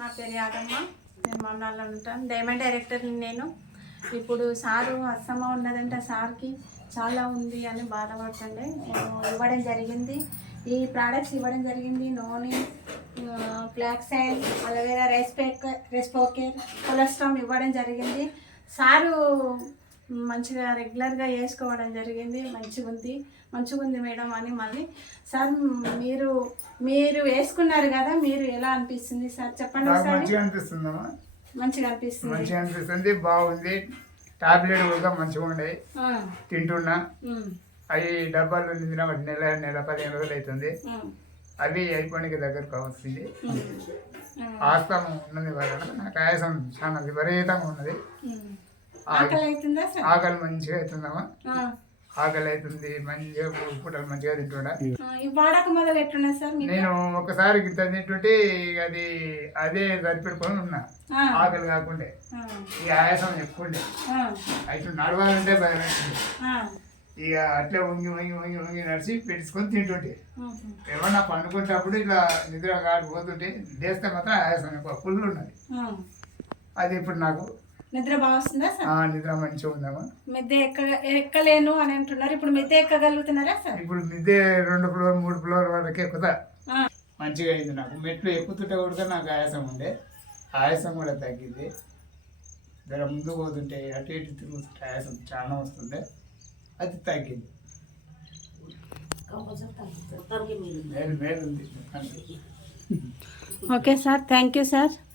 నా పేరు యాదమ్మ. నేను మన్నాల్లో ఉంటాను. డైమండ్ డైరెక్టర్ని నేను. ఇప్పుడు సారు అస్తమా ఉన్నదంటే సార్కి చాలా ఉంది అని బాధపడుతుండే. నేను ఇవ్వడం జరిగింది, ఈ ప్రోడక్ట్స్ ఇవ్వడం జరిగింది. నూనె, ఫ్లాక్స్ ఆయిల్, అలోవెరా, రెస్పోకేర్, కొలెస్ట్రాల్ ఇవ్వడం జరిగింది. సారు మంచిగా రెగ్యులర్గా వేసుకోవడం జరిగింది. మంచిగా ఉంది మేడం అని. మళ్ళీ సార్ మీరు వేసుకున్నారు కదా, మీరు ఎలా అనిపిస్తుంది సార్ చెప్పండి సార్. మంచిగా అనిపిస్తుందమ్మా, మంచిగా అనిపిస్తుంది, బాగుంది. టాబ్లెట్ కూడా మంచిగా ఉండే తింటున్నా. అవి డబ్బాలు నిందిన నెల 15 రోజులు అవుతుంది. అవి అయిపోయినకి దగ్గరకు వస్తుంది. ఆస్తం ఉన్నది వల్ల నాకు ఆయాసం చాలా విపరీతంగా ఉన్నది. ఆకలి మంచిగా అవుతుందమ్మా, ఆకలి అవుతుంది. మంచిగా పూటలు మంచిగా తింటున్నా. నేను ఒకసారి ఇంత తింటుంటే అది అదే సరిపెట్టుకొని ఉన్నా, ఆకలి కాకుండా. ఈ ఆయాసం ఎక్కువ ఉండే, అయితే నడవాలంటే భయం. ఇక అట్లే వంగి నడిచి పెట్టుకొని తింటుంటే ఏమన్నా పండుకుంటప్పుడు ఇట్లా నిద్ర కాడిపోతుంటే లేస్తే మాత్రం ఆయాసం ఎక్కువ ఫుల్ ఉన్నది. అది ఇప్పుడు నాకు నిద్ర బాగా వస్తుందా సార్? నిద్ర మంచిగా ఉందమ్మా. మిద్దె ఎక్కలేను అని అంటున్నారు, ఇప్పుడు మిద్దె ఎక్కగలుగుతున్నారా సార్? ఇప్పుడు మిద్దె 2 ఫ్లోర్ 3 ఫ్లోర్ వరకు ఎక్కుతా మంచిగా అయింది. నాకు మెట్లు ఎక్కుతుంటే కూడా నాకు ఆయాసం ఉండే, ఆయాసం కూడా తగ్గింది. జర ముందు పోతుంటే అటు ఇటు తిరుగుతుంటే ఆయాసం చాలా వస్తుండే, అది తగ్గింది. మేలు ఉంది. Okay sir, thank you sir.